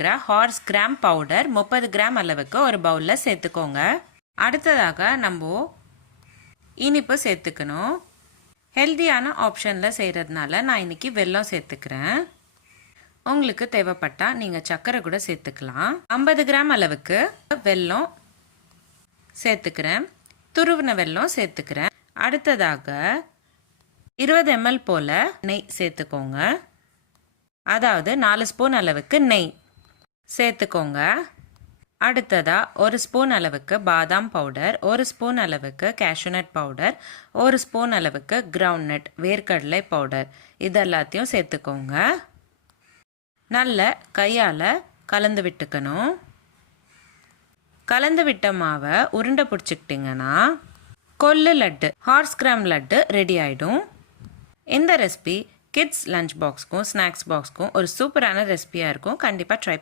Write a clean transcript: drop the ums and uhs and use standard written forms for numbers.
வச்சுருக்கிற hours gram powder 30 gram அளவுக்கு ஒரு பவுலில் சேர்த்துக்கோங்க. அடுத்ததாக நம்ம இனிப்பு சேர்த்துக்கணும். ஹெல்த்தியான ஆப்ஷனில் செய்கிறதுனால நான் இன்றைக்கி வெல்லம் சேர்த்துக்கிறேன். உங்களுக்கு தேவைப்பட்டால் நீங்கள் சர்க்கரை கூட சேர்த்துக்கலாம். 50 கிராம் அளவுக்கு வெல்லம் சேர்த்துக்கிறேன். துருவின வெல்லம் சேர்த்துக்கிறேன். அடுத்ததாக 20 ml போல் நெய் சேர்த்துக்கோங்க. அதாவது 4 ஸ்பூன் அளவுக்கு நெய் சேர்த்துக்கோங்க. அடுத்ததாக 1 ஸ்பூன் அளவுக்கு பாதாம் பவுடர், 1 ஸ்பூன் அளவுக்கு கேஷ்யூநட் பவுடர், 1 ஸ்பூன் அளவுக்கு கிரவுண்ட் நட் வேர்க்கடலை பவுடர் இதெல்லாத்தையும் சேர்த்துக்கோங்க. நல்ல கையால் கலந்து விட்டுக்கணும். கலந்து விட்ட மாவை உருண்டை பிடிச்சிக்கிட்டிங்கன்னா கொள்ளு laddu, hours gram laddu ready ஆகிடும். இந்த ரெசிபி கிட்ஸ் லஞ்ச் பாக்ஸ்க்கும் ஸ்நாக்ஸ் பாக்ஸ்க்கும் ஒரு சூப்பரான ரெசிபியாக இருக்கும். கண்டிப்பாக ட்ரை